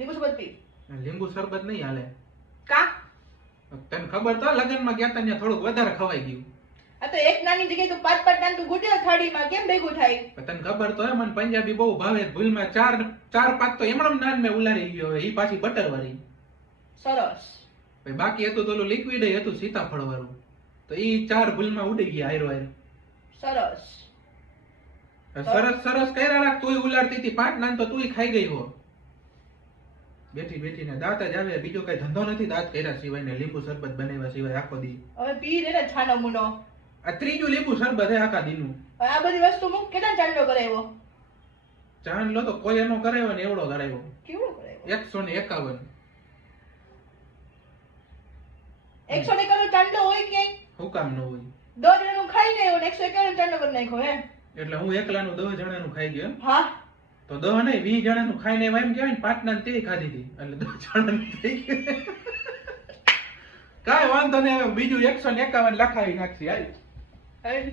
લીંબુ શરબત પી. લીંબુ શરબત નહીં હાલે. કા તને ખબર તો લગ્નમાં ગયા તા ત્યાં થોડુંક વધારે ખવાઈ ગયું. આ તો એક નાની જગ્યાએ તું પાંચ પાંચ નાન તું ગુડ્યો થાળીમાં કેમ ભેગું થાય? તને ખબર તો હે મને પંજાબી બહુ ભાવે. ભૂલમાં ચાર પાંચ તો એમણમ નાન મેં ઉલારી ગયો. ઈ પાછી બટર વાળી. સરસ. ભાઈ બાકી હતું તો ઓલું લિક્વિડ હતું સીતાફળ વાળું. તો ઈ 4 ભૂલમાં ઉડી ગયા આયરો આયરો. સરસ. સરસ કર્યા રાખ. તુંય ઉલાડતી હતી 5 નાન તો તુંય ખાઈ ગઈ હો. બેઠી ને દાંત જ આવે. બીજો કઈ ધંધો નથી દાંત કર્યા સિવાય ને લીંબુ શરબત બનાવ્યા સિવાય આખો દી. હવે પી રે ને છાનો મુનો. આ ત્રીજું લીંબુ શરબત હે આખા દીનું. આ બધી વસ્તુ મૂક. કેટલા ચાંદલો કરાવ્યો? ચાંદલો તો કોઈ એનો કરાવ્યો ને એવડો કરાવ્યો. કેવડો કરાવ્યો? 151. 151 ચાંદલો હોય કે? હું કામ ન હોય? 2 જણાનું ખાઈ ગયો ને 151 ચાંદલો કરી નાખ્યો હે. એટલે હું એકલાનું 10 જણાનું ખાઈ ગયો. હા તો 10 નહીં 20 જણાનું ખાઈને એમ કહેવાય ને 5 નાન તેરી ખાધી હતી. એટલે 10 જણાનું થઈ ગયું. કાંઈ વાંધો નહીં. હવે બીજું 151 લખાવી નાખી. હાલ